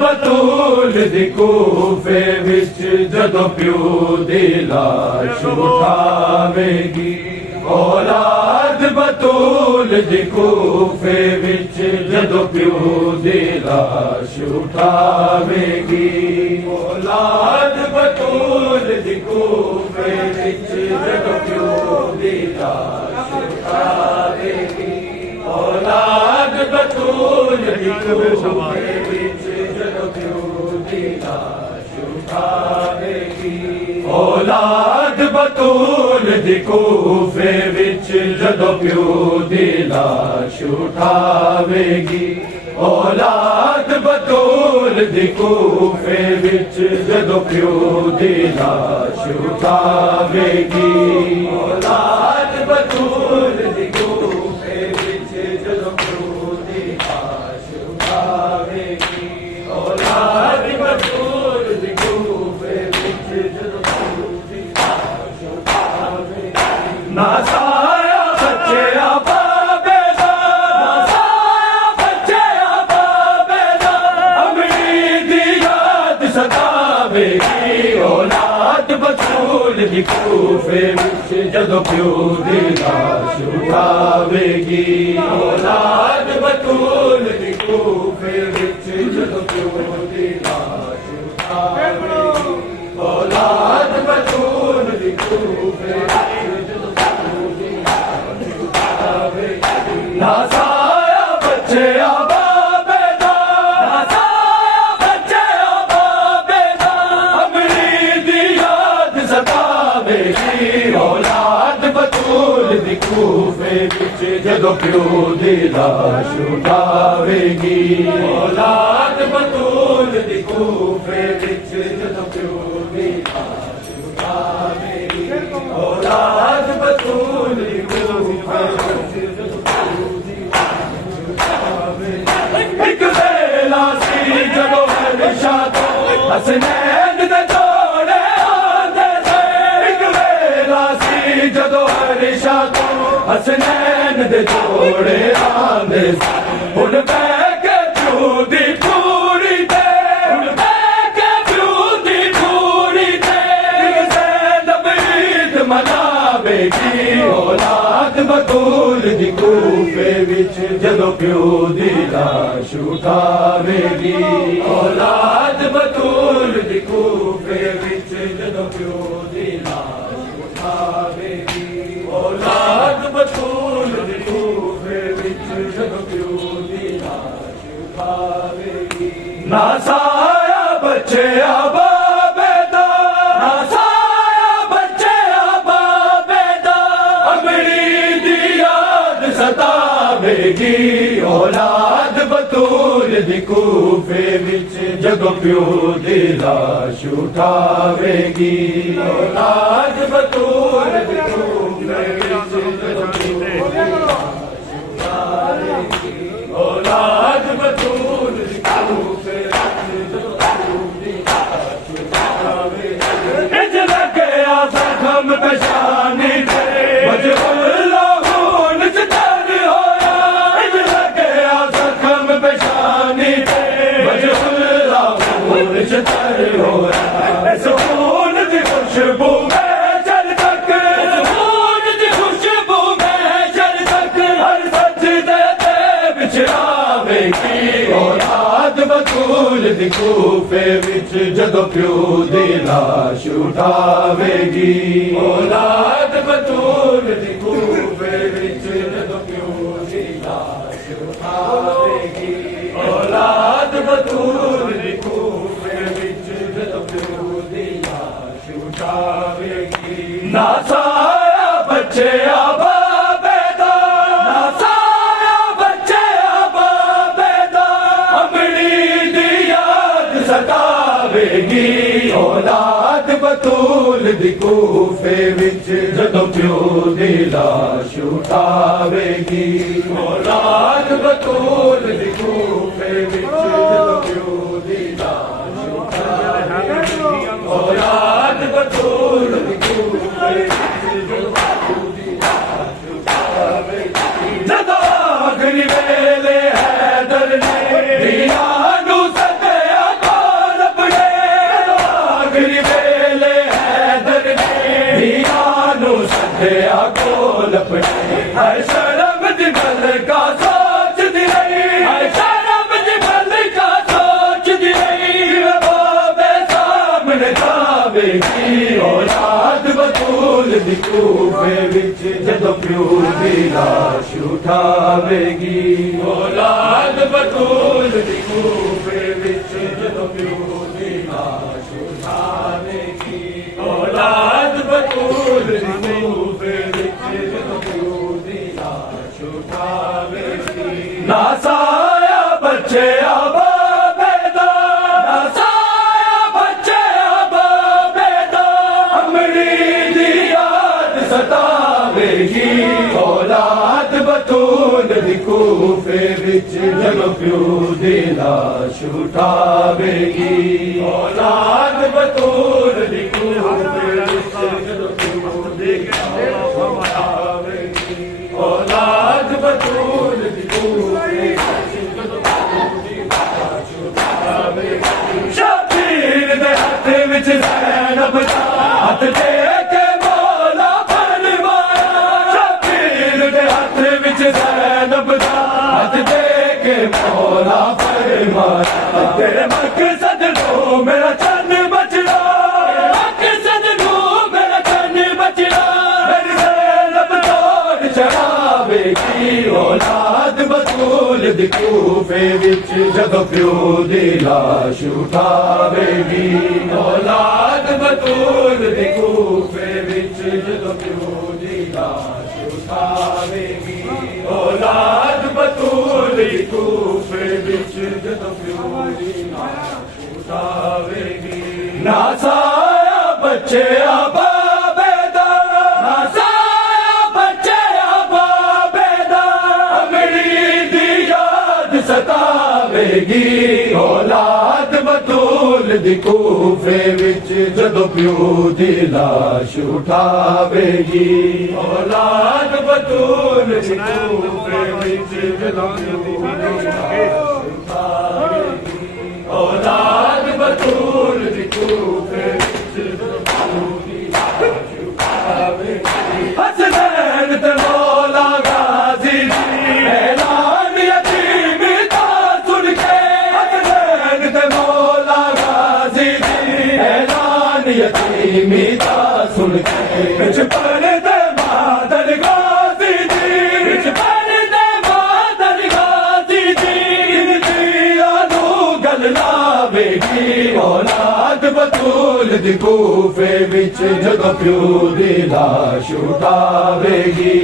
बतूल दी कूफे विच जदों प्यो दी लाश उठावेगी औलाद बतूल दी कूफे विच जदों प्यो दी लाश उठावेगी औलाद बतूल दी कूफे विच जदों प्यो दी लाश उठावेगी औलाद बतूल दी कूफे विच औलाद बतूल दी कूफे विच जदों प्यो दी लाश उठावेगी औलाद बतूल दी कूफे विच जदों प्यो दी लाश उठावेगी औलाद बतूल दी कूफे विच जदों प्यो दी लाश उठावेगी औलाद बतूल दी कूफे विच जदों प्यो दी लाश उठावेगी ना साया बच्चे बाबे दा ना साया बच्चे बाबे दा अमरी दी याद सतावेगी औलाद बतूल दी कूफे विच जदों प्यो दी लाश उठावेगी औलाद बतूल दी कूफे विच जदों प्यो दी लाश उठावेगी औलाद बतूल दी कूफे विच जदों प्यो दी लाश उठावेगी ना साया बच्चे बाबे दा ना साया बच्चे बाबे दा अमरी दी याद सतावेगी औलाद बतूल दी कूफे विच जदों प्यो दी लाश उठावेगी औलाद बतूल दी कूफे विच जदों प्यो दी लाश उठावेगी औलाद बतूल दी कूफे विच जदों प्यो दी लाश उठावेगी एक वेला सी जदों हमेशा तो हसनैन दे जोड़े आंदे से एक वेला सी जदों हमेशा तो हसनैन दे जोड़े आंदे से हुण बैके प्यो दी पूरी ते हुण बैके प्यो दी पूरी ते ज़ैनब ईद मनावेगी औलाद बतूल दी कूफे विच जदों प्यो दी लाश उठावेगी औलाद बतूल दी कूफे विच जदों प्यो दी लाश उठावेगी औलाद बतूल दी कूफे विच जदों प्यो दी लाश उठावेगी ना साया बच्चे बाबे दा ना साया बच्चे बाबे दा अमरी दी याद सतावेगी औलाद बतूल दी कूफे विच जदों प्यो दी लाश उठावेगी औलाद बतूल दी कूफे विच जदों प्यो दी लाश उठावेगी औलाद बतूल दी कूफे विच जदों प्यो दी लाश उठावेगी इंज लग्या जख्म पेशानी ते मजबूर खून च दर्द होया इंज लग्या जख्म पेशानी ते मजबूर खून च दर्द होया सुकून दी खुशबू में चल तक सुकून दी खुशबू में चल तक हर सजदे ते बिछड़ावेगी औलाद बतूल दी कूफे विच जदों प्यो दी लाश उठावेगी औलाद बतूल दी कूफे विच जदों प्यो दी लाश उठावेगी औलाद बतूल दी कूफे विच जदों प्यो दी लाश उठावेगी ना साया बच्चे बाबे दा ना साया बच्चे बाबे दा अमरी दी याद सतावेगी औलाद बतूल दी कूफे विच जदों प्यो दी लाश उठावेगी औलाद बतूल दी कूफे विच जदों प्यो दी लाश उठावेगी औलाद बतूल दी कूफे जदों आखिरी वेले हैदर ने धीआं नूं सद्दिया कोल अपने, जदों आखिरी वेले हैदर ने धीआं नूं सद्दिया कोल अपने। हर शर्म दी गल का सोचदी रही, हर शर्म दी गल का सोचदी रही, बाबे सामने जावेगी औलाद बतूल दी कूफे विच जदों प्यो दी लाश उठावेगी। औलाद बतूल दी कूफे विच जदों प्यो दी लाश उठावेगी। औलाद बतूल दी कूफे विच जदों प्यो दी लाश उठावेगी। ना साया बच्चे आबाबेदा, ना साया बच्चे आबाबेदा, अमरी दी याद सतावेगी। औलाद बतूल दी कूफे विच जदों प्यो दी लाश उठावेगी। औलाद बतूल दी कूफे विच जदों प्यो दी लाश उठावेगी। औलाद बतूल दी कूफे विच जदों प्यो दी लाश उठावेगी। शबीर दे हथ विच ज़ैनब दा हथ दे के मौला फरमाया, शबीर दे हथ विच ज़ैनब दा हथ दे के मौला फरमाया। तेरे मकसद नूं मेरा चन्न बचड़ा, मकसद नूं मेरा चन्न बचड़ा, मेरी ज़ैनब तोड़ चढ़ावेगी। औलाद बतूल दी कूफे विच जदों प्यो दी लाश उठावेगी। औलाद बतूल दी कूफे विच जदों प्यो दी लाश उठावेगी। औलाद बतूल दी कूफे विच जदों प्यो दी लाश उठावेगी। ना साया बच्चे आबाबेदा, ना साया बच्चे आबाबेदा, अमरी दी याद सतावेगी। औलाद बतूल दी कूफे विच जदों प्यो दी लाश उठावेगी। औलाद बतूल दी कूफे विच जदों प्यो दी लाश उठावेगी। औलाद बतूल दी कूफे विच जदों प्यो दी लाश उठावेगी। हसनैन ते मौला गाज़ी दी ऐलान यतीमी दा सुन के, हसनैन ते मौला गाज़ी दी ऐलान यतीमी दा सुन के, विच पढ़दे बादल गाज़ी दी, विच पढ़दे बादल गाज़ी दी, इनदी आनू गल लावेगी। औलाद बतूल दी कूफे विच जदों प्यो दी लाश उठावेगी।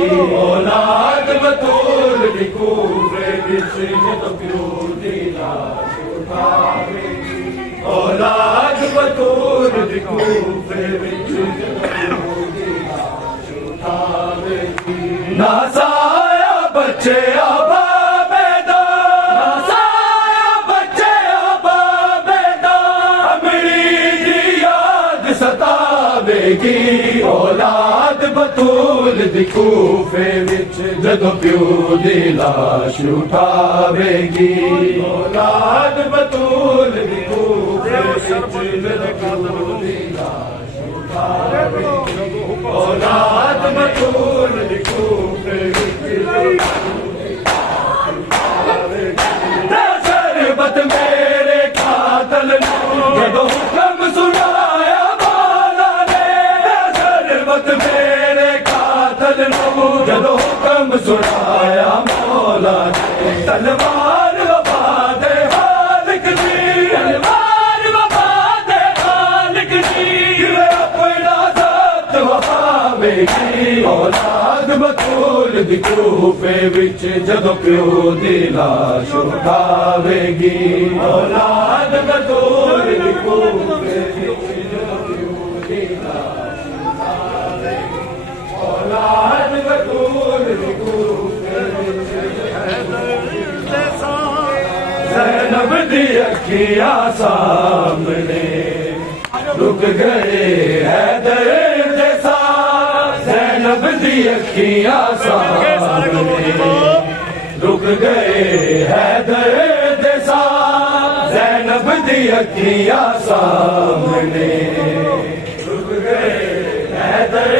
औलाद बतूल दी कूफे विच जदों प्यो दी लाश उठावेगी। औलाद बतूल दी कूफे विच जदों प्यो दी लाश उठावेगी। ना साया बच्चे आबाबेदा, ना साया बच्चे आबाबेदा, अमरी दी याद सतावेगी। औलाद बतूल दी कूफे विच जदों प्यो दी लाश उठावेगी। औलाद बतूल दी कूफे विच जदों प्यो दी लाश उठावेगी। औलाद बतूल दी कूफे विच जदों प्यो दी लाश उठावेगी। शरबत मेरे कातल नूं जदों हुक्म सुनाया मौला ने, शरबत मेरे कातल नूं जदों हुक्म सुनाया मौला ने। तलवार वफा दे खालिक दी, तलवार वफा दे खालिक दी, अपना ज़ात वफावेगी। औलाद बतूल दी कूफे विच जदों प्यो दी लाश उठावेगी। औलाद बतूल दी कूफे विच जदों प्यो दी लाश उठावेगी। औलाद बतूल दी कूफे विच ज़ैनब दी अखियां सामने रुक गए हैदर दे साथ, दी अखियां सामने रुक गए हैदर दे साथ ज़ैनब दी अखियां सामने रुक गए हैदर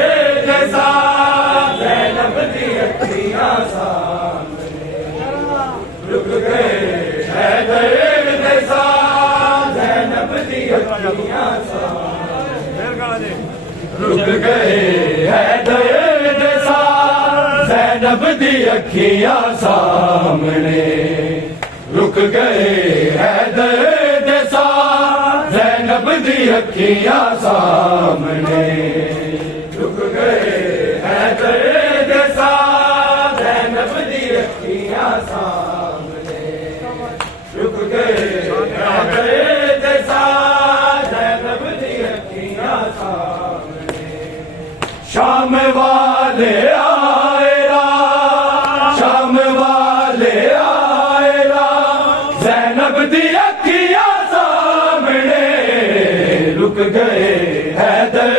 दे साथ ज़ैनब दी अखियां सामने रुक गए हैदर दे साथ ज़ैनब दी अखियां सामने रुक गए हैदर दे साथ ज़ैनब दी अखियां सामने रुक गए हैदर दे साथ ज़ैनब दी अखियां सामने रुक गए हैदर दे साथ ज़ैनब दी अखियां सामने रुक गए हैदर दे साथ ज़ैनब दी अखियां सामने शाम वाले आए राम शाम वाले आए राम ज़ैनब दी अखियां सामने रुक गए हैदर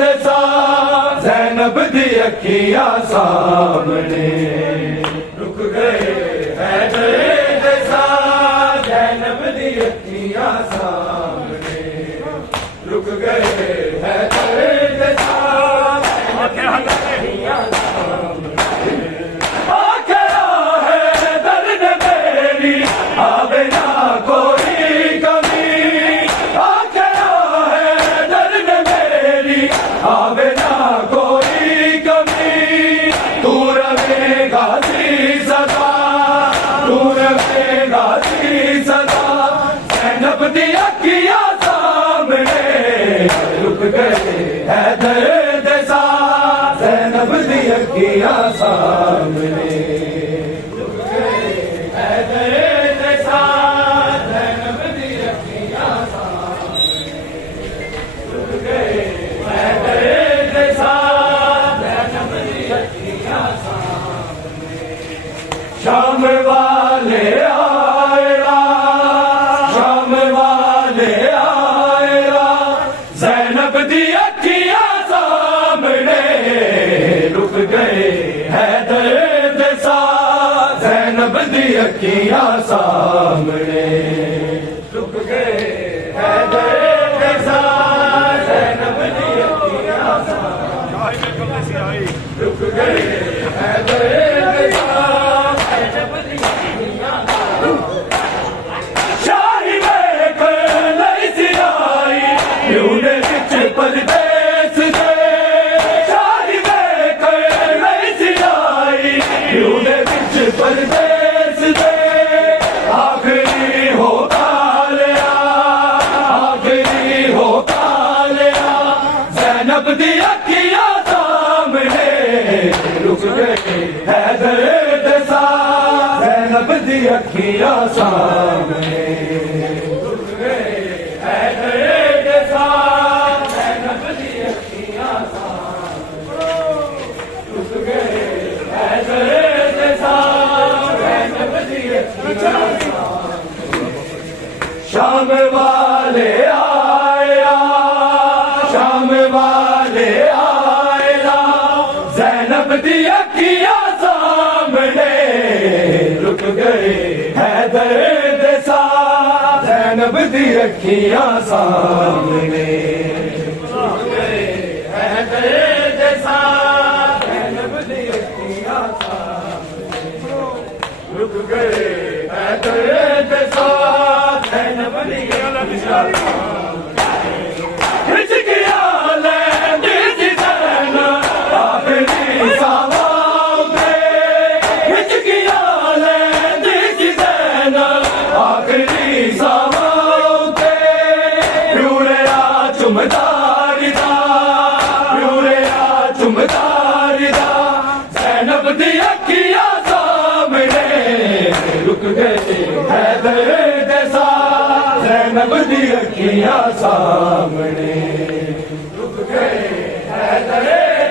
दे साथ ज़ैनब दी अखियां सामने रुक गए हैदर दे साथ ज़ैनब दी अखियां सामने रुक गए हैदर दे साथ आखिया है दर्द मेरी आवे ना कोई कमी आखिया है दर्द मेरी आवे ना कोई कमी तू रहेगा सी सदा तू रहेगा सी सदा ज़ैनब दी अखियां सामने रुक गए हैदर दे साथ ज़ैनब दी अखियां सामने रुक गए हैदर दे साथ ज़ैनब दी अखियां सामने रुक गए हैदर दे साथ ज़ैनब दी अखियां सामने शाम वाले आए राम शाम वाले आए राम ज़ैनब दी अखियां सामने रुक गए हैदर दे साथ ज़ैनब दी अखियां सामने रुक गए हैदर दे साथ ज़ैनब दी अखियां सामने रुक गए हैदर दे साथ ज़ैनब दी अखियां शाही वेख नहीं सी आई यूने विच परदेस दे शाही वेख नहीं सी आई यूने विच परदेस दे आखिरी हो लिया आखिरी हो लिया ज़ैनब दी अखियां सामने रुक गए हैदर दे साथ ज़ैनब दी अखियां सामने रुक गए हैदर दे साथ ज़ैनब दी अखियां सामने रुक गए हैदर दे साथ ज़ैनब दी अखियां सामने शाम वाले आए राम शाम वाले आए राम ज़ैनब दी अखियां सामने रुक गए हैदर दे साथ ज़ैनब दी अखियां सामने रुक गए हैदर दे साथ ज़ैनब दी अखियां सामने रुक गए हैदर दे साथ ज़ैनब दी अखियां खिंच गया लैंदी सी ज़ैनब आखिरी सवाल पे खिंच गया लैंदी सी ज़ैनब आखिरी सवाल पे प्यूरे चुमदारी दा प्यूरे चुमदारी दा ज़ैनब दी अखियां सामने रुक गए हैदर दे साथ ज़ैनब दी अखियां सामने रुक गए हैदर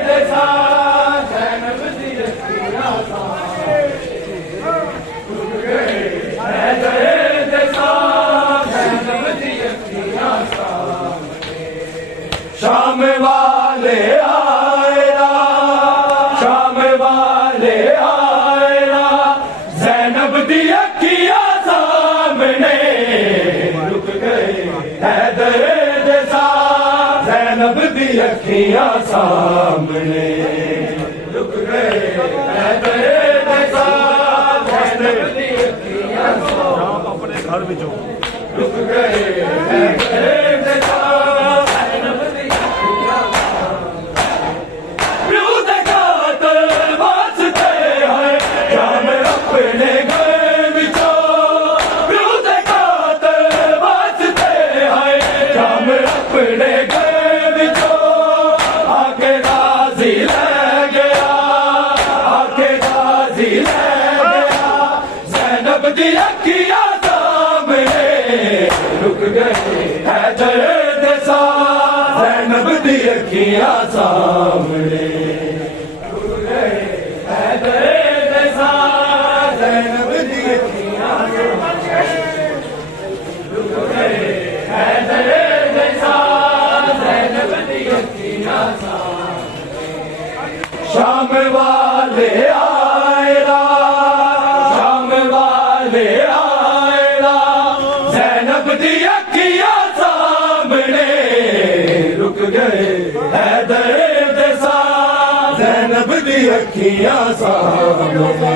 दे साथ ज़ैनब दी अखियां सामने रुक गए हैदर दे साथ ज़ैनब दी अखियां सामने शाम वाले आए राम अखियां सामने रुक गए हैदर दे साथ ज़ैनब दी अखियां आप अपने घर ਵਿੱਚੋਂ रुक गए हैदर दे साथ ज़ैनब दी अखियां प्यो दे कातल वास्ते है जान अपने घर विचों प्यो दे कातल वास्ते है जान अपने घर विचों आके गाजी ले गया आके गाजी ले गया ज़ैनब दी अखियां सामने रुक गए हैदर दे साथ ज़ैनब दी अखियां सामने रुक गए हैदर दे साथ ज़ैनब दी अखियां सामने रुक गए हैदर दे साथ ज़ैनब दी अखियां सामने शाम वाले आएला शाम वाले आएला ज़ैनब दी अखियां सामने रुक गए हैदर दे साथ ज़ैनब दी अखियां सामने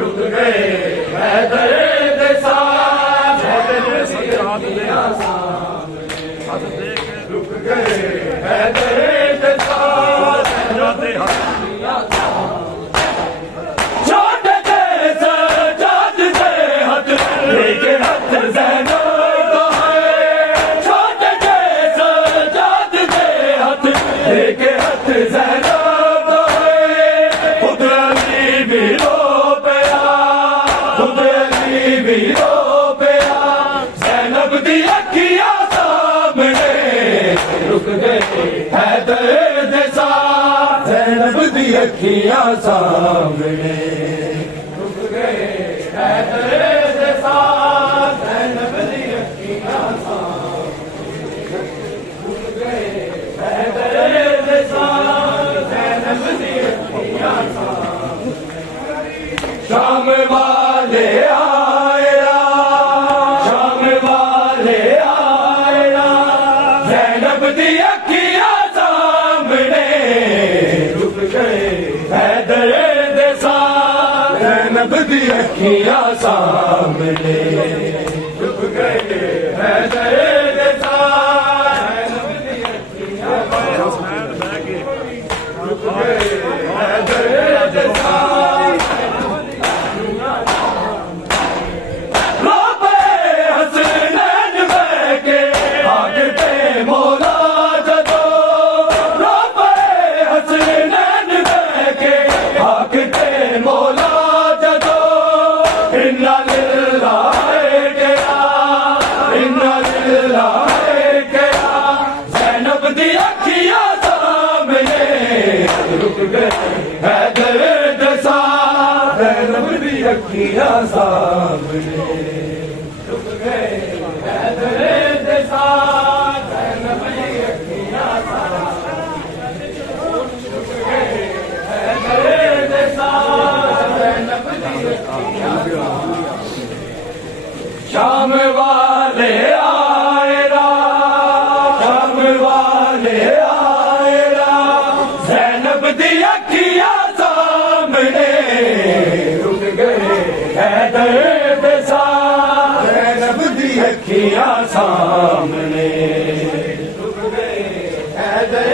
रुक गए हैदर दे साथ ज़ैनब दी अखियां सामने रुक गए हैदर दे साथ ज़ैनब दी अखियां छोटे से सजाद से हथ लेके हथ ज़ैनब का है छोटे से सजाद से हथ लेके हथ ज़ैनब का है खुद अली भी रो पिया खुद अली भी रो पिया ज़ैनब दी अखियां सामने रुक गए हैदर दे साथ ज़ैनब दी अखियां सामने रुक गए हैदर दे साथ ज़ैनब दी अखियां सामने रुक गए हैदर दे साथ ज़ैनब दी अखियां सामने शाम वाले आएला शाम वाले आएला ज़ैनब दी अखियां सामने रुक गए हैदर दे साथ ज़ैनब दी अखियां सामने रुक गए हैदर दे साथ ज़ैनब दी अखियां ਹਸਨੈਨ ਬਹਿ ਕੇ रुक गए हैदर दे साथ रोपे हसनैन बहके आगते मौला जदो रोपे हसनैन बहके आगते मौला जदो इन्ना लिल्लाह गया इन्ना लिल्लाह गया ज़ैनब दी अखियां सामने रुक गए हैदर दे साथ ज़ैनब दी अखियां सामने रुक गए हैदर दे साथ ज़ैनब दी अखियां सामने रुक गए हैदर दे साथ ज़ैनब दी अखियां सामने शाम वाले आएला शाम वाले आएला ज़ैनब दी अखियां सामने रुक गए हैदर दे साथ ज़ैनब दी अखियां सामने रुक गए हैदर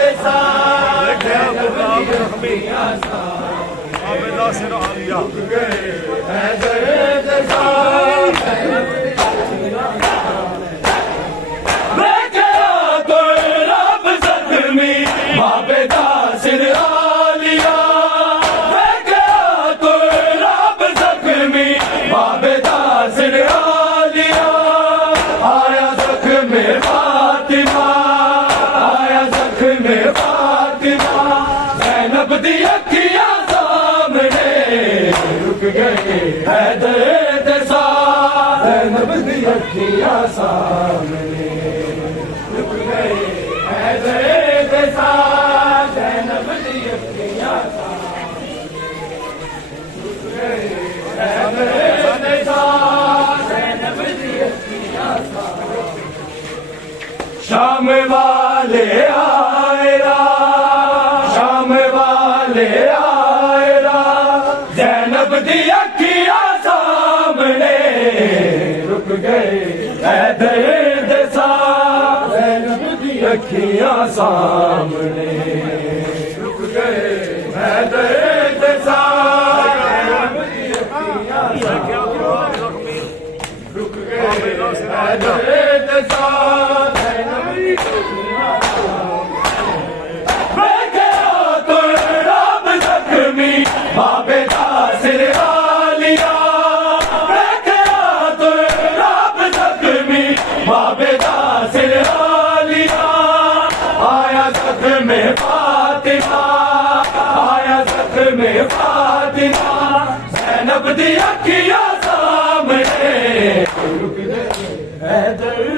दे साथ ज़ैनब दी अखियां सामने ਆਬੇਲਾ ਸਿਰ ਆਲੀਆ गए हैदर दे साथ ज़ैनब दी अखियां मैं क्या तो रब ज़ख्मी बाबे दा सिर आलिया मैं क्या तो रब ज़ख्मी बाबे दा सिर आलिया आया ज़ख्म फातिमा आया ज़ख्म फातिमा ज़ैनब दी अखियां सामने रुक गए हैदर दे साथ ज़ैनब दी अखियां सामने रुक गए हैदर दे साथ ज़ैनब दी अखियां सामने रुक गए हैदर दे साथ ज़ैनब दी अखियां सामने शाम वाले ले आएगा ज़ैनब दी अखियां सामने रुक गए ऐ दर्द सा ज़ैनब दी अखियां सामने रुक गए ऐ दर्द सा ज़ैनब दी अखियां सामने रुक गए ऐ दर्द सा ज़ैनब दी अखियां बाबे दा सिर आलिया बैठा तो रब जख्मी बाबे दा सिर आलिया आया ज़ख्म फातिमा आया ज़ख्म फातिमा ज़ैनब दी अखियां सामने रुक गए ऐ दर्द